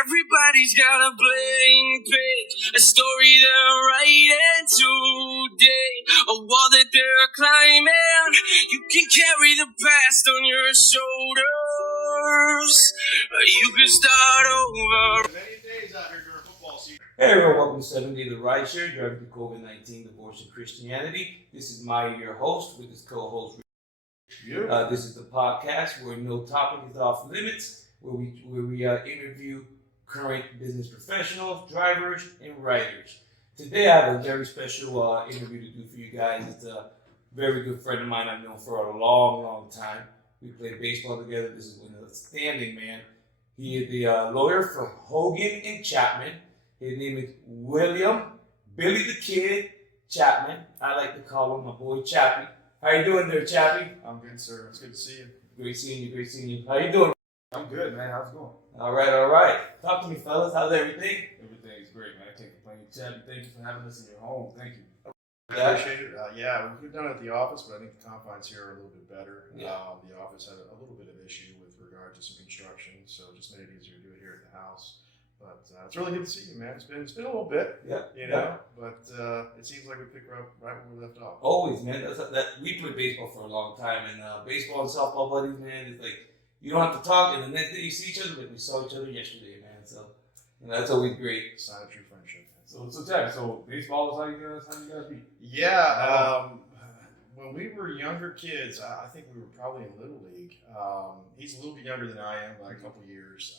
Everybody's got a blank page, a story they're writing today, a wall that they're climbing. You can carry the past on your shoulders. You can start over. Many days out here during football season. Hey everyone, welcome to 7 Day the Rideshare, driving through COVID-19, divorce, and Christianity. This is your host with his co-host. This is the podcast where no topic is off limits, where we interview current business professionals, drivers, and riders. Today I have a very special interview to do for you guys. It's a very good friend of mine I've known for a long, long time. We played baseball together. This is an outstanding man. He is the lawyer for Hogan and Chapman. His name is William Billy the Kid Chapman. I like to call him my boy Chappie. How you doing there, Chappie? I'm good, sir. It's good to see you. Great seeing you. Great seeing you. How you doing? I'm good, man. How's it going? All right. Talk to me, fellas. How's everything? Everything's great, man. I can't complain. Chappie, thank you for having us in your home. Thank you. Yeah. Appreciate it. We've done it at the office, but I think the confines here are a little bit better. Yeah. The office had a little bit of issue with regard to some construction, so it just made it easier to do it here at the house. But it's really good to see you, man. It's been a little bit, but it seems like we picked up right where we left off. Always, man. We played baseball for a long time, and baseball and softball buddies, man. It's like you don't have to talk, and the next day you see each other, like we saw each other yesterday, man. So that's always great. Sign of true friendship. So Jack, baseball is how you guys beat? Yeah. When we were younger kids, I think we were probably in Little League. He's a little bit younger than I am, by a couple years.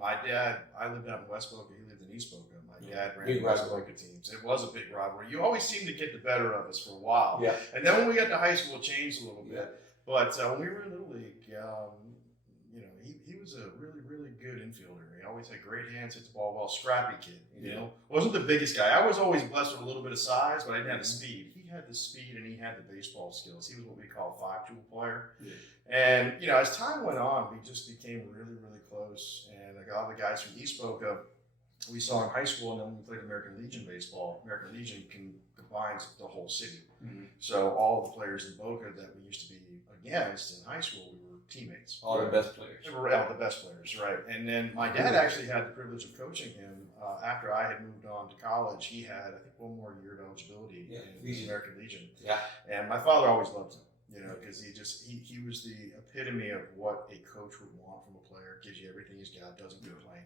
My dad, I lived out in West Boca. He lived in East Boca. My dad ran the West Boca teams. It was a big rivalry. You always seemed to get the better of us for a while. Yeah. And then when we got to high school, it changed a little bit. But when we were in Little League, he was a really, really good infielder. He always had great hands, hit the ball well, scrappy kid. You know, wasn't the biggest guy. I was always blessed with a little bit of size, but I didn't have the speed. He had the speed and he had the baseball skills. He was what we call a 5-tool player. Yeah. And as time went on, we just became really, really close. And a lot of the guys from East Boca we saw in high school, and then when we played American Legion baseball, American Legion combines the whole city. Mm-hmm. So all the players in Boca that we used to be against in high school, we were teammates. All the best players. They were all the best players, right. And then my dad actually had the privilege of coaching him. After I had moved on to college, he had, I think, one more year of eligibility in the American Legion. Yeah. And my father always loved him, because he was the epitome of what a coach would want from a player. Gives you everything he's got, doesn't complain.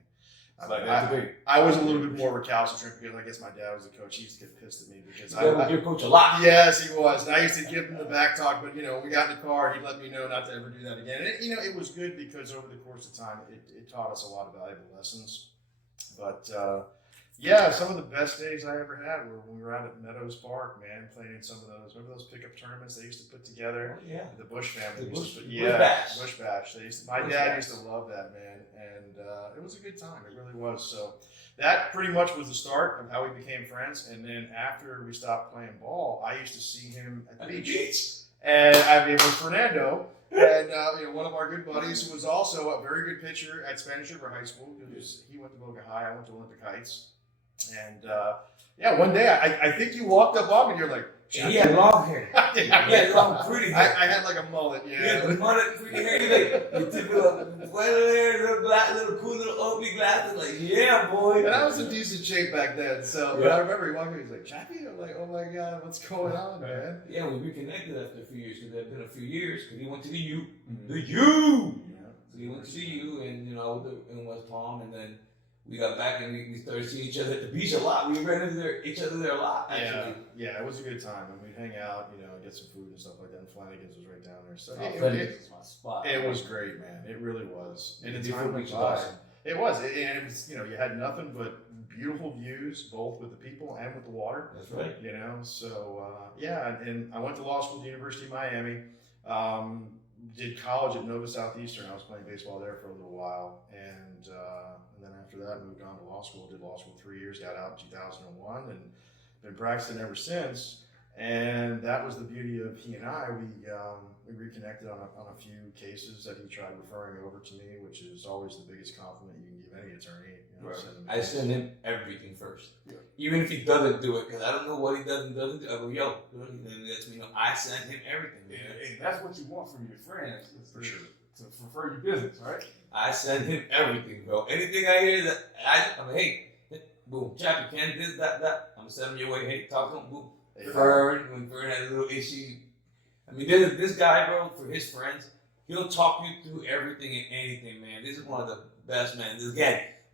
I was a little bit more recalcitrant because I guess my dad was the coach. He used to get pissed at me because I would give coach a lot. Yes, he was. And I used to give him the back talk, but when we got in the car, he'd let me know not to ever do that again. And it was good because over the course of time, it taught us a lot of valuable lessons. But some of the best days I ever had were when we were out at Meadows Park, man, playing in some of those. Remember those pickup tournaments they used to put together? Oh, yeah. The Bush family. Bush Bash. Bush Bash. My dad used to love that, man. And it was a good time. It really was. So that pretty much was the start of how we became friends. And then after we stopped playing ball, I used to see him at the beach. And it was Fernando. And one of our good buddies who was also a very good pitcher at Spanish River High School because he went to Boca High, I went to Olympic Heights. And one day I think you walked up on me and you're like, he had long hair. He had long, pretty hair. I had like a mullet, Yeah, the mullet, pretty hair. You typical white hair, little cool, little ugly glasses. Like, yeah, boy. And I was in decent shape back then. So but I remember he walked me, he's like, Chappie? I'm like, oh my God, what's going on, man? Yeah, we reconnected after a few years because it had been a few years because he went to the U. Mm-hmm. The U! Yeah. So he went to the U and, in West Palm, and then we got back and we started seeing each other at the beach a lot. We ran into each other there a lot, actually. Yeah, it was a good time. And we'd hang out, get some food and stuff like that. And Flanagan's was right down there. So Flanagan's was my spot. It was great, man. It really was. And the time went by. It was. And it was, you had nothing but beautiful views, both with the people and with the water. That's right. So, and I went to law school at the University of Miami. Did college at Nova Southeastern. I was playing baseball there for a little while. And then after that, moved on to law school. Did law school 3 years, got out in 2001, and been practicing ever since. And that was the beauty of he and I. We reconnected on a few cases that he tried referring over to me, which is always the biggest compliment you can give any attorney. Right. I send him everything first. Yeah. Even if he doesn't do it, because I don't know what he does and doesn't do. I go, yo, and lets me know I send him everything. And that's what you want from your friends. For sure. refer your business, right? I send him everything, bro. Anything I hear that I'm like, hey, boom, Chappie, can this, that. I'm gonna send him your way. Hey, talk to him, boom. Fern, when Fern had a little issue. I mean, this guy, bro, for his friends, he'll talk you through everything and anything, man. This is one of the best, man.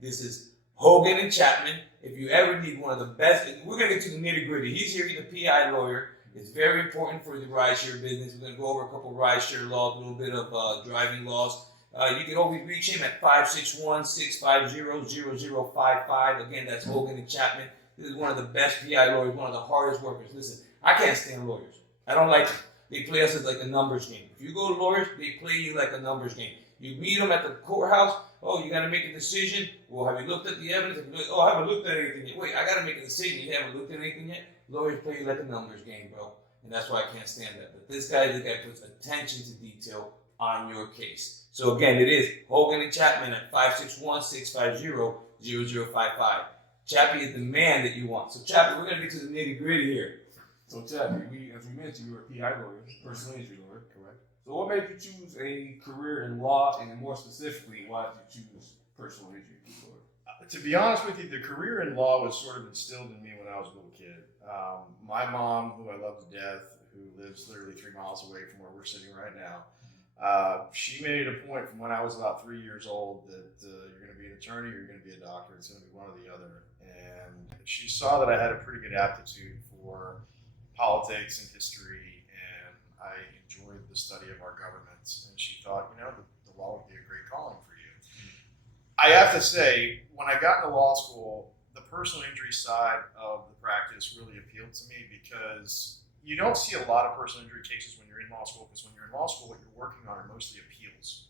This is Hogan and Chapman. If you ever need one of the best, we're going to get to the nitty gritty. He's here, he's a PI lawyer. It's very important for the rideshare business. We're going to go over a couple of rideshare laws, a little bit of driving laws. You can always reach him at 561-650-0055. Again, that's Hogan and Chapman. This is one of the best PI lawyers, one of the hardest workers. Listen, I can't stand lawyers. I don't like them. They play us as like a numbers game. If you go to lawyers, they play you like a numbers game. You meet them at the courthouse. Oh, you got to make a decision. Well, have you looked at the evidence? Oh, I haven't looked at anything yet. Wait, I got to make a decision. You haven't looked at anything yet? Lawyers play you like a numbers game, bro. And that's why I can't stand that. But this guy puts attention to detail on your case. So again, it is Hogan and Chapman at 561-650-0055. Chappie is the man that you want. So Chappie, we're going to get to the nitty gritty here. So Chappie, as we mentioned, you were a PI lawyer, personal injury lawyer, correct? So what made you choose a career in law, and more specifically, why did you choose personal injury lawyer? To be honest with you, the career in law was sort of instilled in me when I was a little kid. My mom, who I love to death, who lives literally 3 miles away from where we're sitting right now, she made it a point from when I was about 3 years old that you're going to be an attorney or you're going to be a doctor. It's going to be one or the other. And she saw that I had a pretty good aptitude for politics and history, and I enjoyed the study of our government. And she thought, the law would be a great calling for you. I have to say, when I got into law school, the personal injury side of the practice really appealed to me because you don't see a lot of personal injury cases when you're in law school, because when you're in law school, what you're working on are mostly appeals.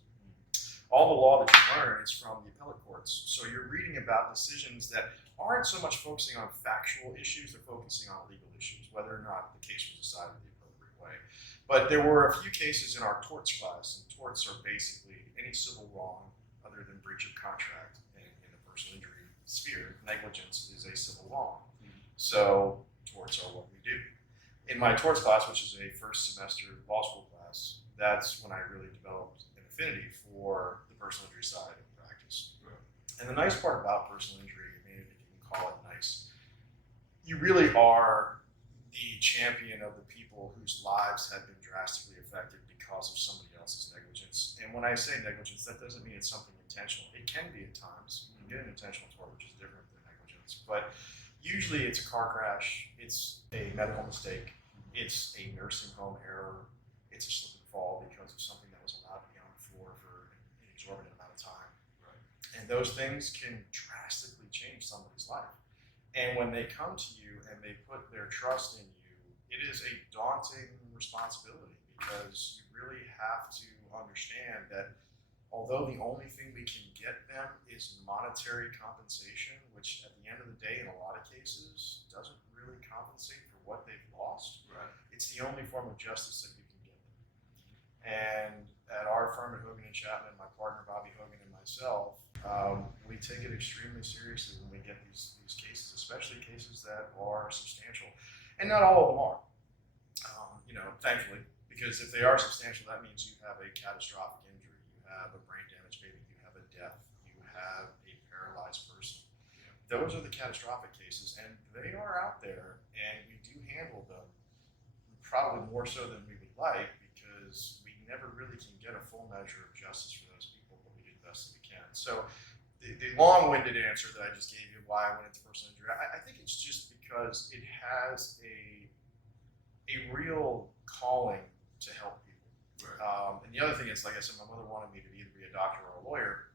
All the law that you learn is from the appellate courts. So you're reading about decisions that aren't so much focusing on factual issues, they're focusing on legal issues, whether or not the case was decided the appropriate way. But there were a few cases in our torts class, and torts are basically any civil wrong other than breach of contract in the personal injury sphere. Negligence is a civil wrong. So torts are what we do. In my torts class, which is a first semester law school class, that's when I really developed an affinity for the personal injury side of practice. And the nice part about personal injury, maybe you can call it nice, you really are the champion of the people whose lives have been drastically affected because of somebody else's negligence. And when I say negligence, that doesn't mean it's something intentional. It can be at times. You can get an intentional tort, which is different than negligence. But usually it's a car crash, it's a medical mistake, it's a nursing home error, it's a slip and fall because of something that was allowed to be on the floor for an exorbitant amount of time. Right. And those things can drastically change somebody's life. And when they come to you and they put their trust in you, it is a daunting responsibility because you really have to understand that although the only thing we can get them is monetary compensation, which at the end of the day, in a lot of cases, doesn't really compensate for what they've lost. Right. It's the only form of justice that you can get them. And at our firm at Hogan and Chapman, my partner Bobby Hogan and myself, we take it extremely seriously when we get these cases, especially cases that are substantial. And not all of them are, thankfully, because if they are substantial, that means you have a catastrophic injury, you have a brain damaged baby, you have a death, you have a paralyzed person. Those are the catastrophic cases, and they are out there, and we do handle them probably more so than we would like because we never really can get a full measure of justice for those people, but we do the best that we can. So the long-winded answer that I just gave you why I went into personal injury, I think it's just because it has a real calling to help people. Right. And the other thing is, like I said, my mother wanted me to either be a doctor or a lawyer.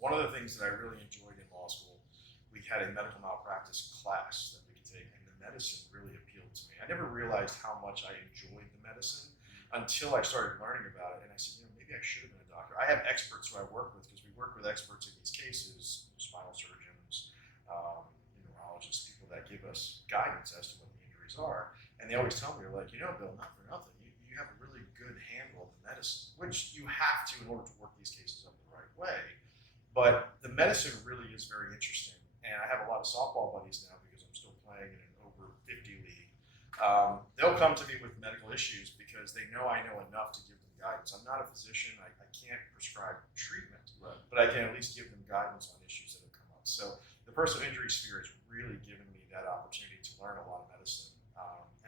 One of the things that I really enjoyed in law school, we had a medical malpractice class that we could take, and the medicine really appealed to me. I never realized how much I enjoyed the medicine until I started learning about it, and I said, maybe I should have been a doctor. I have experts who I work with because we work with experts in these cases, spinal surgeons, neurologists, people that give us guidance as to what the injuries are. And they always tell me, they're like, Bill, not for nothing, you have a really good handle of the medicine, which you have to in order to work these cases up the right way. But the medicine really is very interesting. And I have a lot of softball buddies now because I'm still playing in an over 50 league. They'll come to me with medical issues because they know I know enough to give them guidance. I'm not a physician. I can't prescribe treatment, Right. but I can at least give them guidance on issues that have come up. So the personal injury sphere has really given me that opportunity to learn a lot of medicine.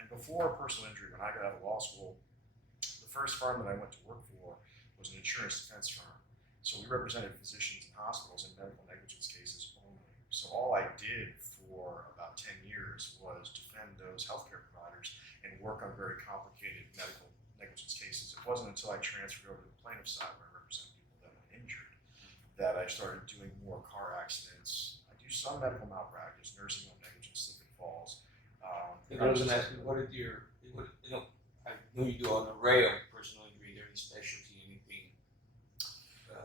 And before personal injury, when I got out of law school, the first firm that I went to work for was an insurance defense firm. So we represented physicians and hospitals in medical negligence cases only. So all I did for about 10 years was defend those healthcare providers and work on very complicated medical negligence cases. It wasn't until I transferred over to the plaintiff side, where I represent people that were injured, that I started doing more car accidents. I do some medical malpractice, nursing home negligence, slip and falls. I was going to ask you, I know you do an array of personal injury, any specialty, anything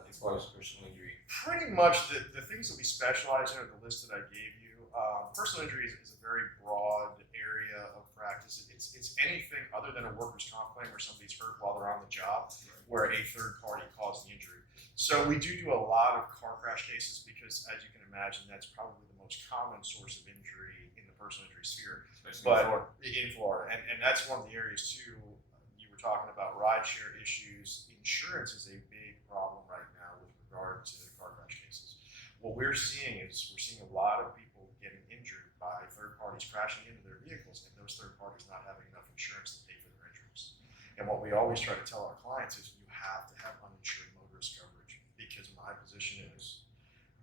as far as personal injury. Pretty much the things that we specialize in are the list that I gave you. Personal injury is a very broad area of practice. It's anything other than a workers' comp claim where somebody's hurt while they're on the job, where a third party caused the injury. So we do a lot of car crash cases because, as you can imagine, that's probably the most common source of injury in the personal injury sphere. But in Florida, and that's one of the areas too. You were talking about rideshare issues. Insurance is a big problem right now with regard to car crash cases. What we're seeing a lot of people getting injured by third parties crashing into their vehicles, and those third parties not having enough insurance to pay for their injuries. And what we always try to tell our clients is you have to have uninsured motorist coverage, because my position is,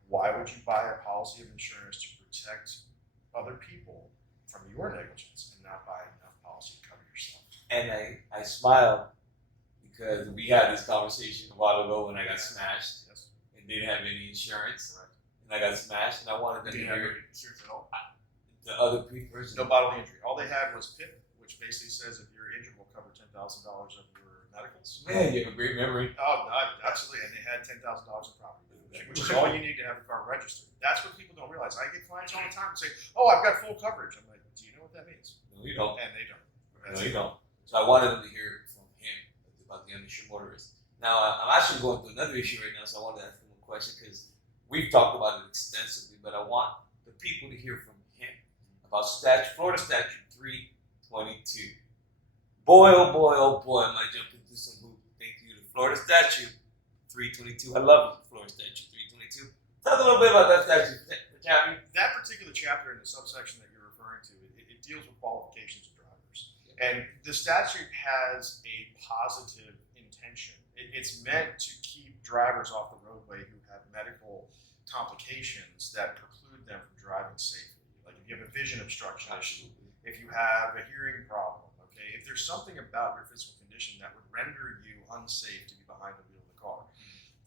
why would you buy a policy of insurance to protect other people from your negligence and not buy enough policy to cover yourself? And I smile because we had this conversation a while ago when I got smashed and didn't have any insurance. Correct. And I got smashed and I wanted them to Didn't have hear any insurance at all. the other people. No bodily injury. All they had was PIP, which basically says if you're injured, we'll cover $10,000 of your medicals. Man, you have a great memory. Oh, no, absolutely. And they had $10,000 in property damage, which is all you need to have a car registered. That's what people don't realize. I get clients all the time and say, "Oh, I've got full coverage." I'm like, "Do you know what that means?" No, you don't. And they don't. No, you don't. So I wanted them to hear from him about the uninsured motorist. Now, I'm actually going through another issue right now, so I wanted to ask him a question because we've talked about it extensively, but I want the people to hear from him about Florida Statute 322. Boy, oh boy, oh boy, am I jumping through some hoops. Thank you to Florida Statute 322. I love Florida Statute 322. Talk a little bit about that statute, Chapman. That particular chapter in the subsection that you're referring to, it deals with qualifications of drivers. And the statute has a positive intention. It's meant to keep drivers off the roadway who have medical complications that preclude them from driving safely. Like if you have a vision obstruction issue, if you have a hearing problem, okay, if there's something about your physical condition that would render you unsafe to be behind the wheel of the car.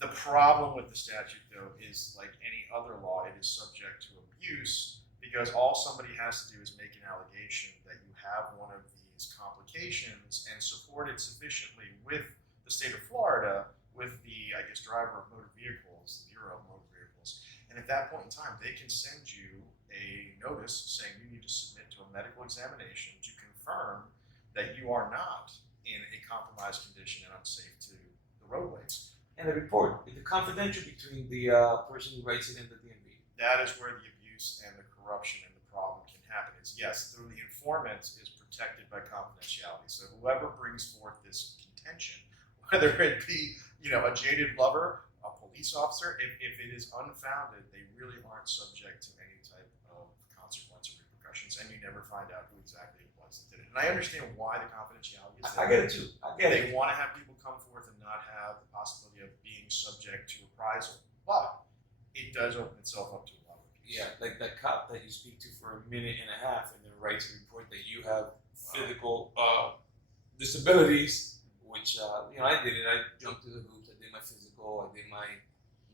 The problem with the statute, though, is like any other law, it is subject to abuse, because all somebody has to do is make an allegation that you have one of these complications and support it sufficiently with the state of Florida, with the, I guess, driver of motor vehicles, the Bureau of Motor Vehicles. And at that point in time, they can send you a notice saying you need to submit to a medical examination to confirm that you are not in a compromised condition and unsafe to the roadways. And a report, the confidential between the person who writes it and the DMV. That is where the abuse and the corruption and the problem can happen. Is yes, the informant is protected by confidentiality. So whoever brings forth this contention, whether it be a jaded lover, a police officer, if it is unfounded, they really aren't subject to any type of consequence or repercussions, and you never find out who exactly it was that did it. And I understand why the confidentiality is there. I get it too. I get They it. want to have people come forth and not have the possibility of being subject to reprisal, but it does open itself up to a lot of people. Yeah, like that cop that you speak to for a minute and a half and then writes a report that you have physical disabilities, which I did it. I jumped through the hoops. I did my physical. I did my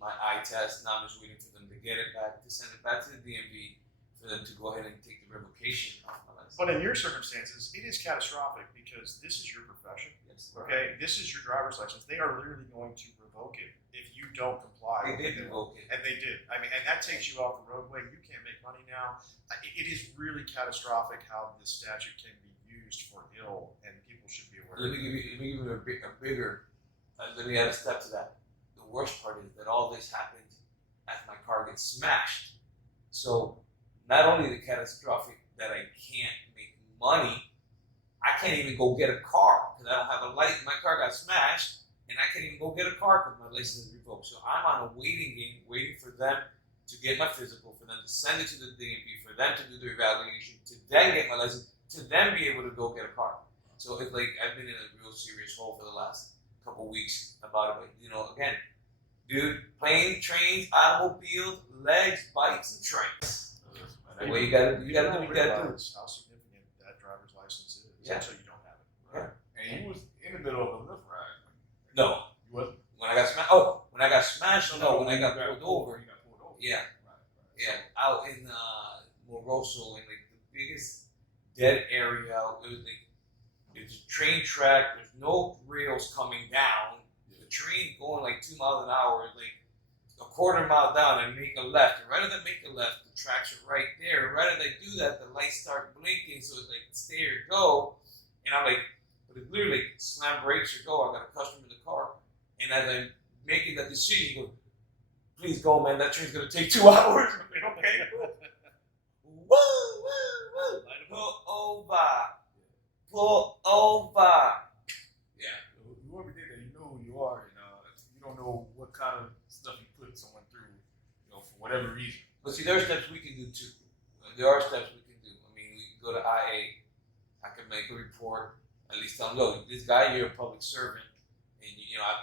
eye test. Now I'm just waiting for them to get it back, to send it back to the DMV for them to go ahead and take the revocation off my license. But in your circumstances, it is catastrophic because this is your profession. Yes. Okay, this is your driver's license. They are literally going to revoke it if you don't comply. They did revoke it. And they did. I mean, and that takes you off the roadway. You can't make money now. It is really catastrophic how this statute can be used for ill, and people should be aware Let of me it. give you a bigger. Let me add a step to that. The worst part is that all this happened as my car gets smashed. So not only the catastrophic that I can't make money I can't even go get a car because I don't have a license. My car got smashed, and I can't even go get a car because my license is revoked. So I'm on a waiting game, waiting for them to get my physical, for them to send it to the DMV, for them to do their evaluation, to then get my license, to then be able to go get a car. So it's like I've been in a real serious hole for the last couple weeks about it. But, again, dude, planes, trains, automobiles, legs, bikes, and trains. The way you gotta do what you gotta do. Realize how significant that driver's license is until you don't have it. Right. And you was in the middle of a lift ride. No. You wasn't? When I got smashed. Oh, when I got smashed. No, when I got pulled over. You got pulled over. Yeah. Right. Yeah, out in Moroso, in like the biggest dead area. It was like it's a train track. There's no rails coming down. The train going like 2 miles an hour, like a quarter mile down, and make a left. And right as I make a left, the tracks are right there. And right as I do that, the lights start blinking, so it's like stay or go. And I'm like, but it's literally like slam brakes or go. I got a customer in the car, and as I'm making that decision, he goes, "Please go, man. That train's gonna take 2 hours." I'm like, okay. Woo, woo, woo. Pull over. Pull over. Yeah. Whoever did that, you know who you are, and you don't know what kind of stuff you put someone through, for whatever reason. But see, there are steps we can do too. There are steps we can do. I mean, we can go to IA. I can make a report. At least tell them, look, this guy, you're a public servant. And,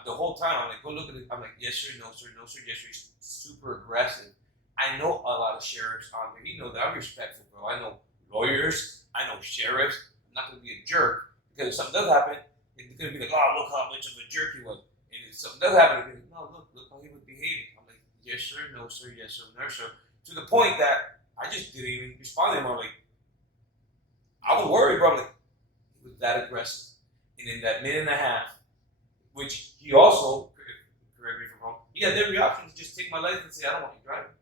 the whole time, I'm like, go look at it. I'm like, yes, sir, no, sir, no, sir, yes, sir. He's super aggressive. I know a lot of sheriffs on there. You know that I'm respectful, bro. I know lawyers. I know sheriffs. I'm not going to be a jerk. Because if something does happen, it's going to be like, oh, look how much of a jerk he was. And if something does happen, it's like, no, look how he was behaving. I'm like, yes, sir, no, sir, yes, sir, no, sir. To the point that I just didn't even respond to him. I'm like, I was worried, bro. I'm like, he was that aggressive. And in that minute and a half, which he also, correct me if I'm wrong, he had every option to just take my license and say, I don't want you driving.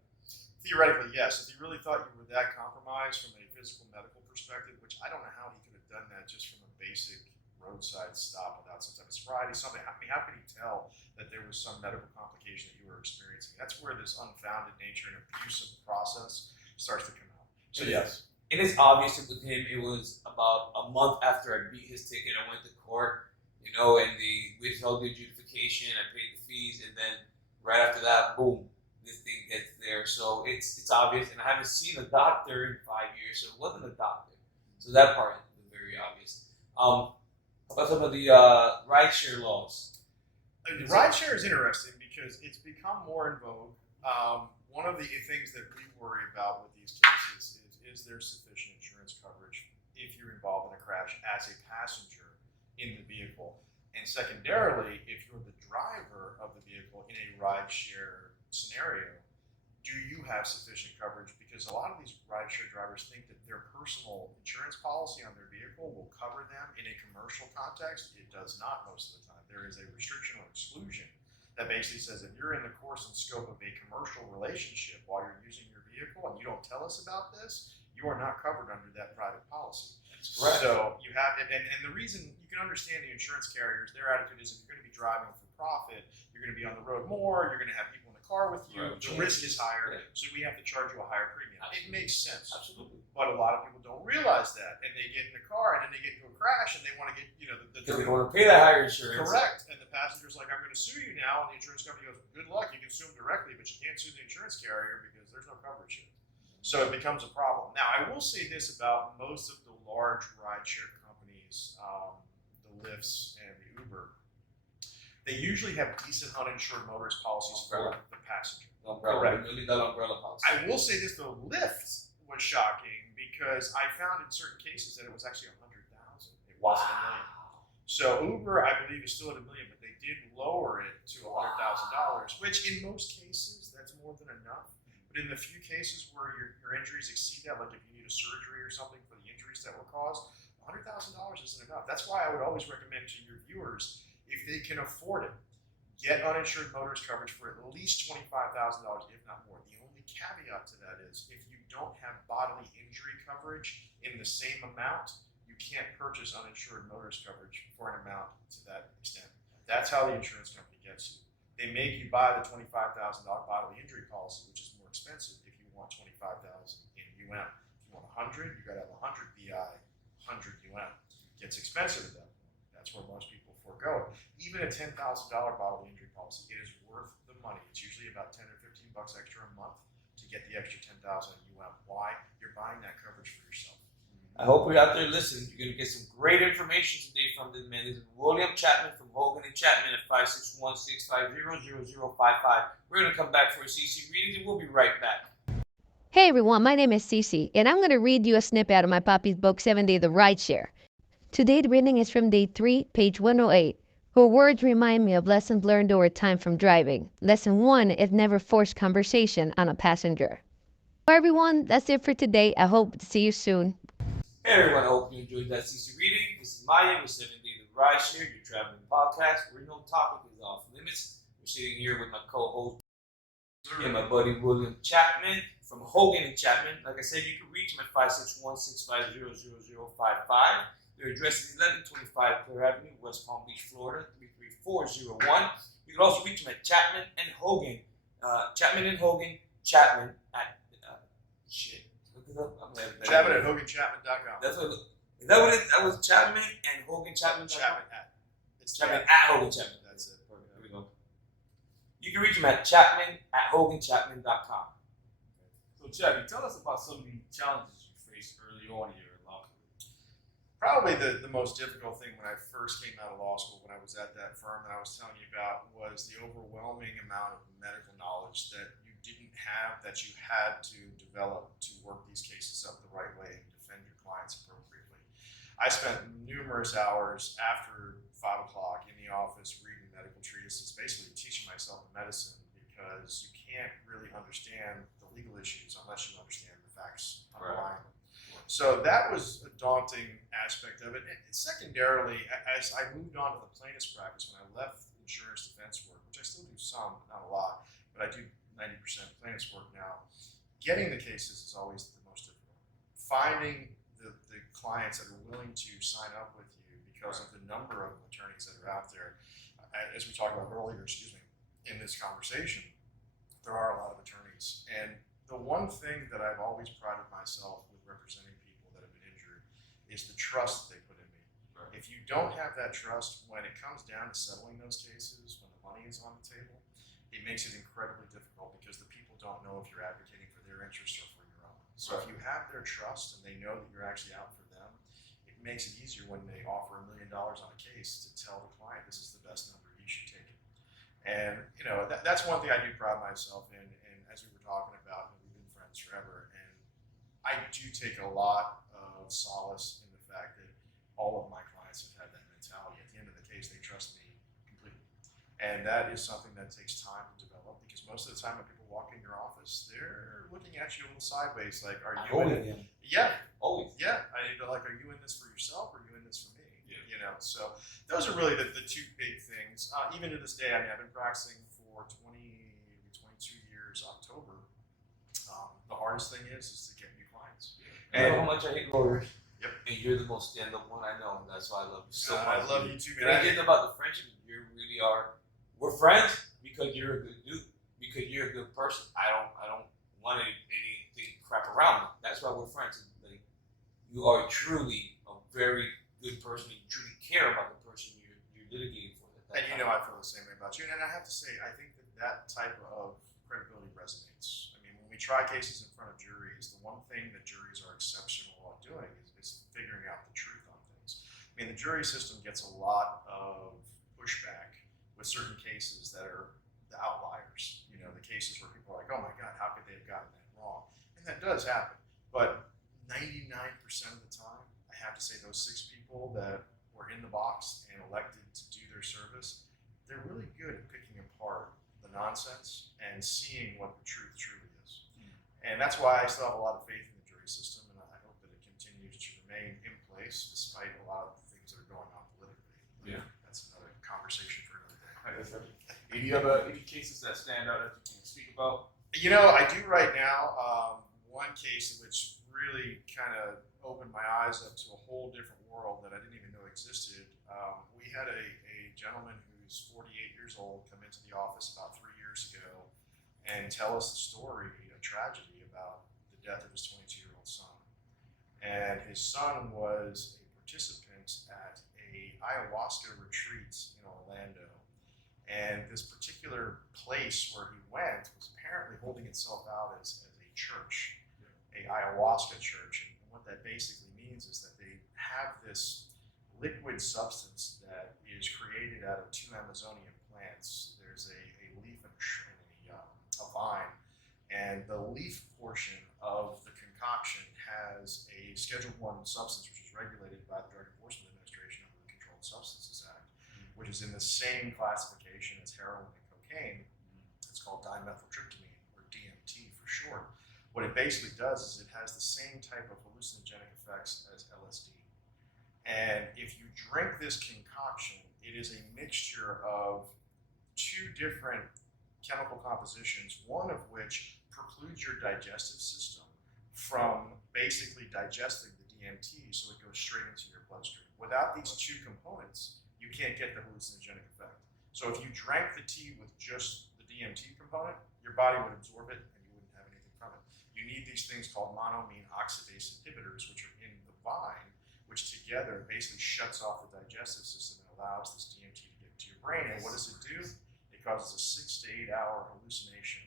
Theoretically, yes. If he really thought you were that compromised from a physical medical perspective, which I don't know how he could have done that just from a basic roadside stop without some type of sobriety, something. I mean, how could he tell that there was some medical complication that you were experiencing? That's where this unfounded nature and abusive process starts to come out. So yes. And it's obvious that with him, it was about a month after I beat his ticket, I went to court, and they withheld the adjudication, I paid the fees, and then right after that, boom, this thing gets there. So it's obvious, and I haven't seen a doctor in 5 years, so it wasn't a doctor. So that part is very obvious. How about some of the rideshare laws? Rideshare is interesting because it's become more in vogue. One of the things that we worry about with these cases is there sufficient insurance coverage if you're involved in a crash as a passenger in the vehicle? And secondarily, if you're the driver of the vehicle in a rideshare scenario, do you have sufficient coverage? Because a lot of these rideshare drivers think that their personal insurance policy on their vehicle will cover them in a commercial context. It does not most of the time. There is a restriction or exclusion that basically says if you're in the course and scope of a commercial relationship while you're using your vehicle and you don't tell us about this, you are not covered under that private policy. That's correct. So you have it, and the reason you can understand the insurance carriers, their attitude is if you're going to be driving for profit, you're going to be on the road more, you're going to have people in the car with you, Right. the risk is higher, Yeah. so we have to charge you a higher premium. It makes sense. Absolutely. But a lot of people don't realize that, and they get in the car, and then they get into a crash, and they want to get, Because they don't want to pay that higher insurance. correct. And the passenger's like, I'm going to sue you now, and the insurance company goes, good luck, you can sue them directly, but you can't sue the insurance carrier because there's no coverage here. So it becomes a problem. Now, I will say this about most of the large rideshare companies, the Lyfts and the Uber, they usually have decent uninsured motorist policies for the passenger. Umbrella. Correct. Really that umbrella policy. I will say this, though, Lyft was shocking because I found in certain cases that it was actually $100,000. It wasn't $1 million. So Uber, I believe, is still at $1 million, but they did lower it to $100,000, which in most cases, that's more than enough. But in the few cases where your injuries exceed that, like if you need a surgery or something for the injuries that were caused, $100,000 isn't enough. That's why I would always recommend to your viewers, if they can afford it, get uninsured motorist coverage for at least $25,000, if not more. The only caveat to that is if you don't have bodily injury coverage in the same amount, you can't purchase uninsured motorist coverage for an amount to that extent. That's how the insurance company gets you. They make you buy the $25,000 bodily injury policy, which is more expensive if you want $25,000 in UM. If you want 100, you got to have 100 BI, 100 UM. It's expensive at that point. That's where most people forego it. Even a $10,000 bodily injury policy, it is worth the money. It's usually about 10 or 15 bucks extra a month to get the extra 10,000 you want. Why? You're buying that coverage for yourself. I hope you're out there listening. You're going to get some great information today from the man. This is William Chapman from Hogan and Chapman at 561-650-0055. We're going to come back for a CC reading, and we'll be right back. Hey everyone, my name is Cece, and I'm going to read you a snippet out of my puppy's book, 7 Day the Rideshare. Today the reading is from day 3, page 108. Her words remind me of lessons learned over time from driving. Lesson 1 is never force conversation on a passenger. Well, everyone, that's it for today. I hope to see you soon. Hey everyone, I hope you enjoyed that CC reading. This is Maya with 7 Day the Rideshare, your traveling podcast where no topic is off limits. We're sitting here with my co-host and my buddy William Chapman from Hogan and Chapman. Like I said, you can reach them at 561-650-0055. Their address is 1125 Clare Avenue, West Palm Beach, Florida, 33401. You can also reach them at Chapman and Hogan. Chapman at Chapman at HoganChapman.com. That's what. Is that what it is? That was Chapman and Hogan Chapman. It's Chapman at Hogan Chapman. That's it. There we go. You can reach him at Chapman at HoganChapman.com. So, Chapman, tell us about some of the challenges you faced early on in your law career. Probably the most difficult thing when I first came out of law school, when I was at that firm that I was telling you about, was the overwhelming amount of medical knowledge that you didn't have, that you had to develop to work these cases up the right way and defend your clients appropriately. I spent numerous hours after 5 o'clock in the office reading medical treatises, basically teaching myself medicine, because you can't really understand the legal issues unless you understand the facts underlying them. So that was a daunting aspect of it. And secondarily, as I moved on to the plaintiff's practice, when I left insurance defense work, which I still do some, but not a lot, but I do 90% plaintiff's work now, getting the cases is always the most difficult. Finding the clients that are willing to sign up with you because of the number of attorneys that are out there. As we talked about earlier, in this conversation, there are a lot of attorneys. And the one thing that I've always prided myself with representing people that have been injured is the trust they put in me. Right. If you don't have that trust, when it comes down to settling those cases, when the money is on the table, it makes it incredibly difficult because the people don't know if you're advocating for their interests or for your own. So if you have their trust and they know that you're actually out for them, it makes it easier when they offer $1 million on a case to tell the client this is the best number, you should take it. And that's one thing I do pride myself in. And as we were talking about, we've been friends forever, and I do take a lot of solace in the fact that all of my clients have had that mentality. At the end of the case, they trust me completely. And that is something that takes time to develop, because most of the time when people walk in your office, they're looking at you a little sideways, like, are you in it? Yeah. Always. Yeah. Are you in this for yourself, or are you in this for me? Yeah. So those are really the two big things. Even to this day, I've been practicing for 22 years, October. The hardest thing is to get new clients. And you know how much I hate lawyers. Yep. And you're the most stand-up one I know, and that's why I love you so much. I love you too, man. Forget about the friendship. You really are. We're friends because you're a good dude. Because you're a good person. I don't want anything crap around me. That's why we're friends. Like, you are truly a very good person. You truly care about the person you're litigating for. And I feel the same way about you. And I have to say, I think that type of credibility resonates. I mean, when we try cases in front of juries, the one thing that juries are exceptional at doing is figuring out the truth on things. I mean, the jury system gets a lot of pushback with certain cases that are the outliers. The cases where people are like, oh my God, how could they have gotten that wrong? And that does happen. But 99% of the time, I have to say those 6 people that were in the box and elected to do their service, they're really good at picking apart the nonsense and seeing what the truth truly is. And that's why I still have a lot of faith in the jury system, and I hope that it continues to remain in place despite a lot of the things that are going on politically. Yeah. That's another conversation for another day. Any cases that stand out that you can speak about? I do right now. One case which really kind of opened my eyes up to a whole different world that I didn't even know existed. We had a gentleman who's 48 years old come into the office about 3 years ago and tell us the story, a tragedy about the death of his 22-year-old son. And his son was a participant ceremonies at a ayahuasca retreat in Orlando. And this particular place where he went was apparently holding itself out as a church, a ayahuasca church. And what that basically means is that they have this liquid substance that is created out of two Amazonian plants. There's a leaf and a vine, and the leaf portion of the concoction has a Schedule I substance, which is regulated by the Drug Enforcement Administration under the Controlled Substances Act, which is in the same classification as heroin and cocaine. It's called dimethyltryptamine, or DMT for short. What it basically does is it has the same type of hallucinogenic effects as LSD. And if you drink this concoction, it is a mixture of two different chemical compositions, one of which precludes your digestive system from basically digesting the DMT, so it goes straight into your bloodstream. Without these two components, you can't get the hallucinogenic effect. So if you drank the tea with just the DMT component, your body would absorb it and you wouldn't have anything from it. You need these things called monoamine oxidase inhibitors, which are in the vine, which together basically shuts off the digestive system and allows this DMT to get to your brain. And what does it do? It causes a 6 to 8 hour hallucination.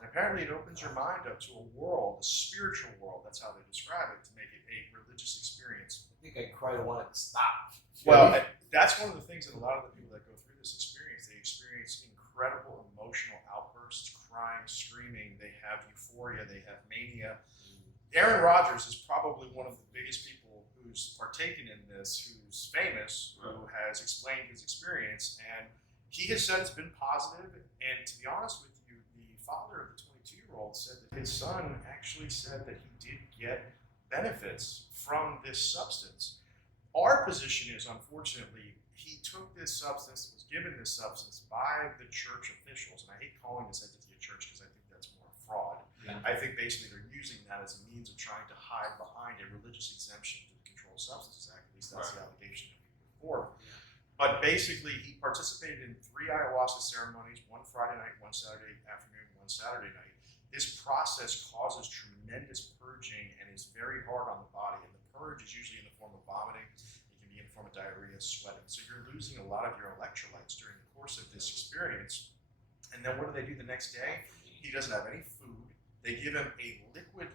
And apparently it opens your mind up to a world, a spiritual world, that's how they describe it, to make it a religious experience. I think I quite want to stop. Well, that's one of the things that a lot of the people that go through this experience, they experience incredible emotional outbursts, crying, screaming, they have euphoria, they have mania. Aaron Rodgers is probably one of the biggest people who's partaken in this, who's famous, who has explained his experience, and he has said it's been positive. And to be honest with you, the father of the 22-year-old said that his son actually said that he did get benefits from this substance. Our position is, unfortunately, he took this substance, was given this substance by the church officials, and I hate calling this entity a church because I think that's more fraud. Yeah. I think basically they're using that as a means of trying to hide behind a religious exemption to the Controlled Substances Act. At least that's the allegation that we put forth. But basically, he participated in 3 ayahuasca ceremonies, one Friday night, one Saturday afternoon, one Saturday night. This process causes tremendous purging and is very hard on the body. And the purge is usually in the form of vomiting. It can be in the form of diarrhea, sweating. So you're losing a lot of your electrolytes during the course of this experience. And then what do they do the next day? He doesn't have any food. They give him a liquid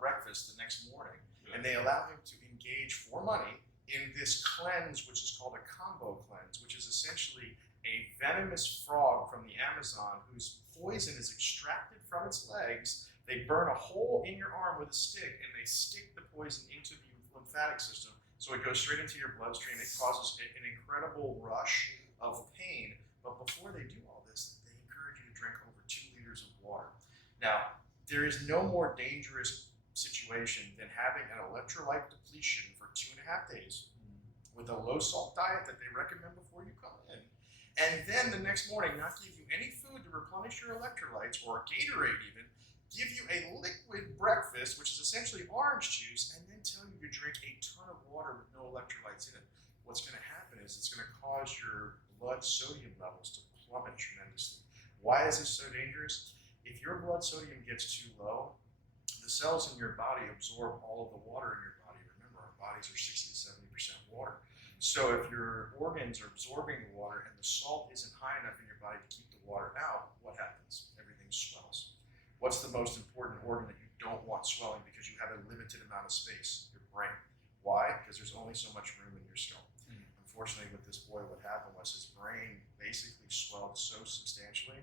breakfast the next morning, and they allow him to engage for money in this cleanse, which is called a combo cleanse, which is essentially a venomous frog from the Amazon whose poison is extracted from its legs. They burn a hole in your arm with a stick, and they stick the poison into the lymphatic system, so it goes straight into your bloodstream. It causes an incredible rush of pain. But before they do all this, they encourage you to drink over 2 liters of water. Now, there is no more dangerous situation than having an electrolyte depletion for 2.5 days with a low salt diet that they recommend before you come in. And then the next morning, not give you any food to replenish your electrolytes, or Gatorade even, give you a liquid breakfast, which is essentially orange juice, and then tell you to drink a ton of water with no electrolytes in it. What's going to happen is it's going to cause your blood sodium levels to plummet tremendously. Why is this so dangerous? If your blood sodium gets too low, the cells in your body absorb all of the water in your body. Remember, our bodies are 60 to 70% water. So if your organs are absorbing the water and the salt isn't high enough in your body to keep the water out, what happens? Everything swells. What's the most important organ that you don't want swelling because you have a limited amount of space? Your brain. Why? Because there's only so much room in your skull. Unfortunately, with this boy, what happened was his brain basically swelled so substantially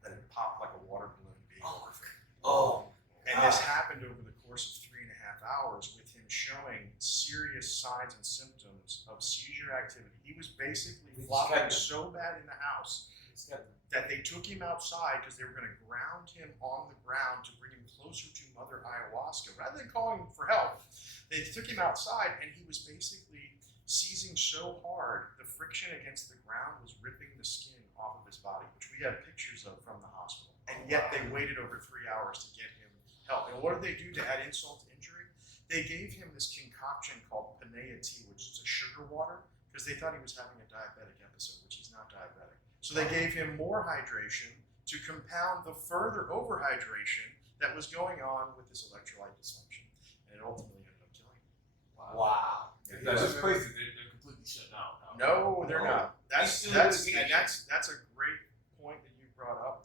that it popped like a water balloon being overfilled. And this happened over the course of 3.5 hours, with him showing serious signs and symptoms of seizure activity. He was basically flopping so bad in the house that they took him outside because they were going to ground him on the ground to bring him closer to Mother Ayahuasca. Rather than calling him for help, they took him outside, and he was basically seizing so hard, the friction against the ground was ripping the skin off of his body, which we have pictures of from the hospital. And yet they waited over 3 hours to get him help. And what did they do to add insult to injury? They gave him this concoction called Panea tea, which is a sugar water, because they thought he was having a diabetic episode, which he's not diabetic. So they gave him more hydration to compound the further overhydration that was going on with this electrolyte dysfunction. And it ultimately ended up killing him. Wow. Now, this place, they're completely shut down now. No, they're not. That's Still that's litigation. and that's a great point that you brought up.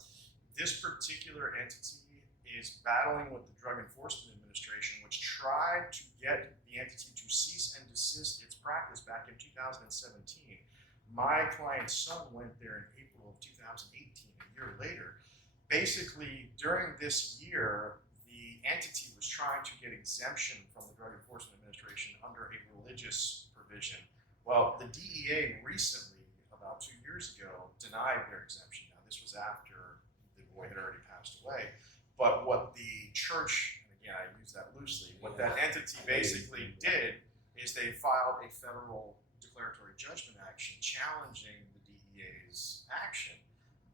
This particular entity is battling with the Drug Enforcement Administration, which tried to get the entity to cease and desist its practice back in 2017. My client's son went there in April of 2018, a year later. Basically, during this year, the entity was trying to get exemption from the Drug Enforcement Administration under a religious provision. Well, the DEA recently, about 2 years ago, denied their exemption. Now, this was after the boy had already passed away. But what the church, and again, I use that loosely, what that entity basically did is they filed a federal declaratory judgment action challenging the DEA's action.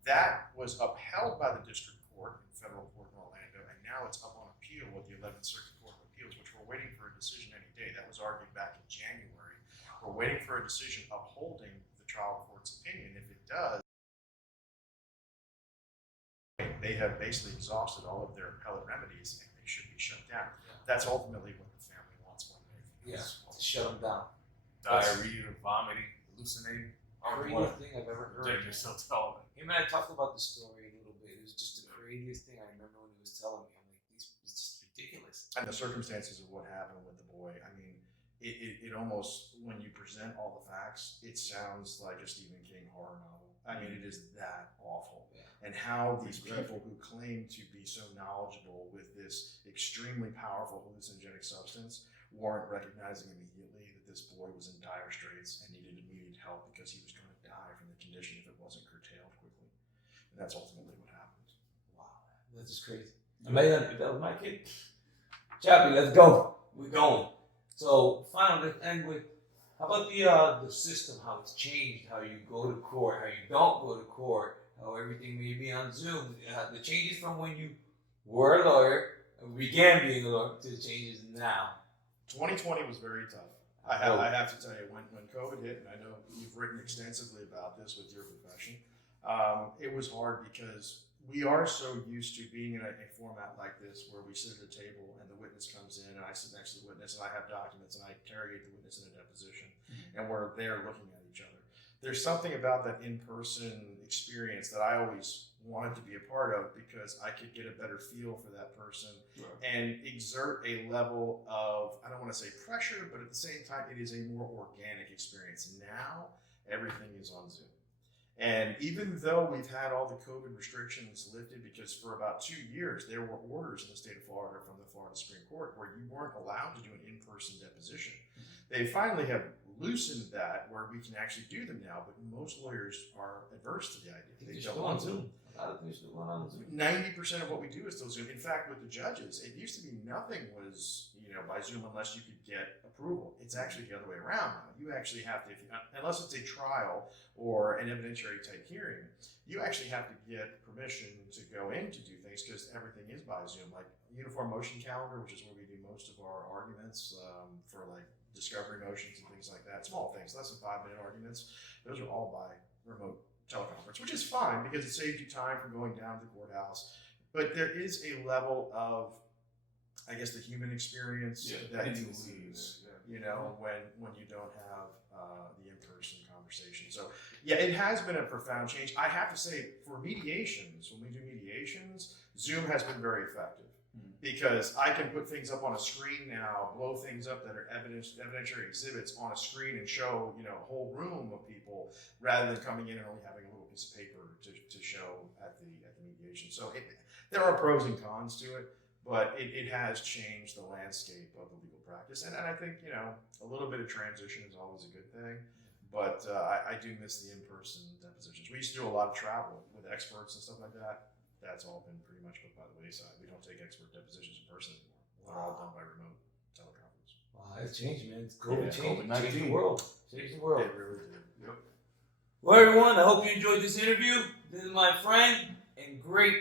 That was upheld by the district court in federal court in Orlando, and now it's up on appeal with the 11th Circuit Court of Appeals, which we're waiting for a decision any day. That was argued back in January. We're waiting for a decision upholding the trial court's opinion. If it does, they have basically exhausted all of their appellate remedies and they should be shut down. That's ultimately what the family wants more than anything else. To shut them down. Diarrhea, vomiting, hallucinating. Craziest thing I've ever heard. You're still telling me. Him and I talked about the story a little bit. It was just the craziest thing I remember when he was telling me. I'm like, it's just ridiculous. And the circumstances of what happened with the boy, I mean, it almost, when you present all the facts, it sounds like a Stephen King horror novel. I mean, it is that awful. Yeah. And how these people who claim to be so knowledgeable with this extremely powerful hallucinogenic substance weren't recognizing immediately that this boy was in dire straits and needed immediate help because he was going to die from the condition if it wasn't curtailed quickly. And that's ultimately what happened. Wow, that's just crazy. Imagine if that was my kid. Chappie, let's go. We're going. So finally, let's end with, how about the system, how it's changed, how you go to court, how you don't go to court, how everything may be on Zoom, the changes from when you were a lawyer, and began being a lawyer, to the changes now. 2020 was very tough. I have to tell you, when COVID hit, and I know you've written extensively about this with your profession, it was hard because we are so used to being in a format like this where we sit at a table and the witness comes in and I sit next to the witness and I have documents and I interrogate the witness in a deposition and we're there looking at each other. There's something about that in-person experience that I always wanted to be a part of because I could get a better feel for that person and exert a level of, I don't want to say pressure, but at the same time, it is a more organic experience. Now, everything is on Zoom. And even though we've had all the COVID restrictions lifted, because for about 2 years, there were orders in the state of Florida from the Florida Supreme Court where you weren't allowed to do an in-person deposition. They finally have loosened that where we can actually do them now, but most lawyers are adverse to the idea. They don't want to. A lot of things still going on Zoom. 90% of what we do is still Zoom. In fact, with the judges, it used to be nothing was by Zoom unless you could get approval. It's actually the other way around now. You actually have to, unless it's a trial or an evidentiary type hearing, you actually have to get permission to go in to do things because everything is by Zoom. Like uniform motion calendar, which is where we do most of our arguments for like discovery motions and things like that. Small things, less than 5-minute arguments. Those are all by remote teleconference, which is fine because it saves you time from going down to the courthouse. But there is a level of, I guess, the human experience that you lose, when you don't have the in-person conversation. So, yeah, it has been a profound change. I have to say, for mediations, when we do mediations, Zoom has been very effective because I can put things up on a screen now, blow things up that are evidentiary exhibits on a screen and show, a whole room of people rather than coming in and only having a little piece of paper to show at the mediation. So there are pros and cons to it. But it has changed the landscape of the legal practice. And I think, a little bit of transition is always a good thing. But I do miss the in-person depositions. We used to do a lot of travel with experts and stuff like that. That's all been pretty much put by the wayside. We don't take expert depositions in person anymore. They're all done by remote teleconference. Wow, it's changed, man. COVID changed COVID-19. the world. Changed the world. It really did. Yep. Well, everyone, I hope you enjoyed this interview. This is my friend and great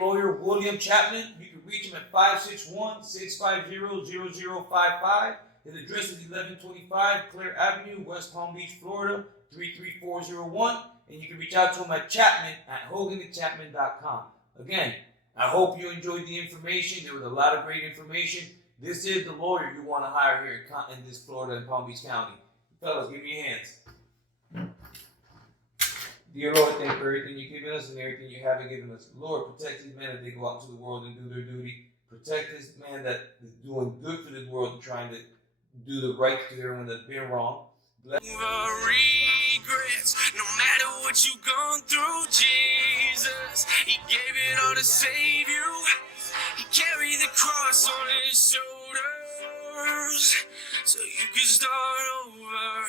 lawyer, William Chapman. You can reach him at 561-650-0055. His address is 1125 Clare Avenue, West Palm Beach, Florida, 33401. And you can reach out to him at hoganandchapman.com. Again, I hope you enjoyed the information. There was a lot of great information. This is the lawyer you want to hire here in this Florida and Palm Beach County. Fellas, give me your hands. Dear Lord, thank you for everything you've given us and everything you haven't given us. Lord, protect these men as they go out into the world and do their duty. Protect this man that is doing good for this world and trying to do the right to everyone that's been wrong. Bless regrets, no matter what you've gone through, Jesus, He gave it all to save you. He carried the cross on His shoulders so you can start over.